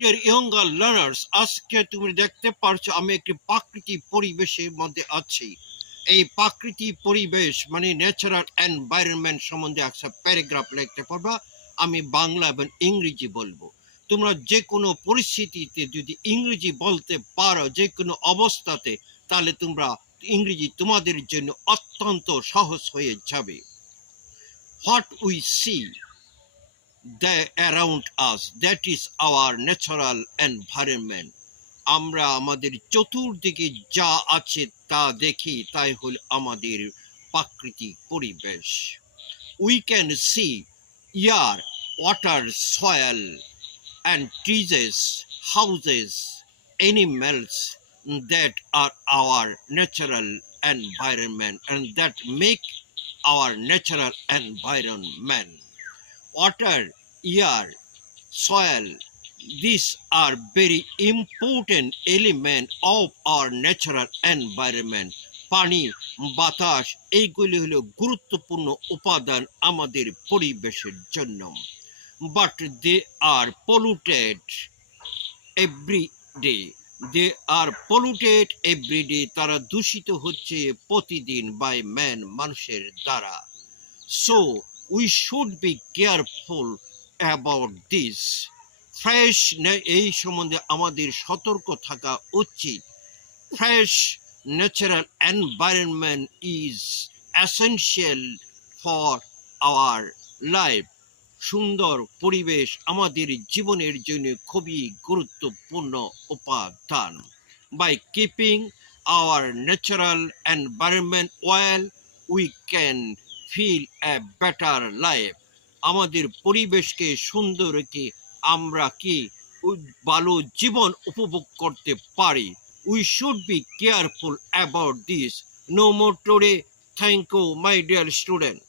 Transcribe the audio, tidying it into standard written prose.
Deer younger learners, আজকে তুমি দেখতে পারছো আমি একটি প্রাকৃতিক পরিবেশের মধ্যে আছি। এই প্রাকৃতিক পরিবেশ মানে ন্যাচারাল এনভায়রনমেন্ট সম্বন্ধে একটা প্যারাগ্রাফ লিখতে পারবা। আমি বাংলা এবং ইংরেজি বলবো। তোমরা যে কোনো পরিস্থিতিতে যদি ইংরেজি বলতে পারো, যে কোনো অবস্থাতে, তাহলে তোমরা ইংরেজি তোমাদের জন্য অত্যন্ত সহজ হয়ে যাবে। What we see around us, that is our natural environment. আমরা আমাদের চতুর্দিকে যা আছে তা দেখি, তাই হল আমাদের প্রাকৃতিক পরিবেশ। We can see air, water, soil and trees, houses, animals, that are our natural environment and that make our natural environment. Water, air, soil, these are very important element of our natural environment. পানি, বাতাস এইগুলি হলো গুরুত্বপূর্ণ উপাদান আমাদের পরিবেশের জন্য। But they are polluted every day. They are polluted every day. তারা দূষিত হচ্ছে প্রতিদিন by man, মানুষের দ্বারা। So we should be careful about this. Fresh এই সম্বন্ধে আমাদের সতর্ক থাকা উচিত। Fresh natural environment is essential for our life. সুন্দর পরিবেশ আমাদের জীবনের জন্য খুবই গুরুত্বপূর্ণ উপাদান। By keeping our natural environment well, we can feel a better life. আমাদের পরিবেশকে সুন্দর রেখে আমরা কি ভালো জীবন উপভোগ করতে পারি। We should be careful about this. No more today. Thank you my dear student.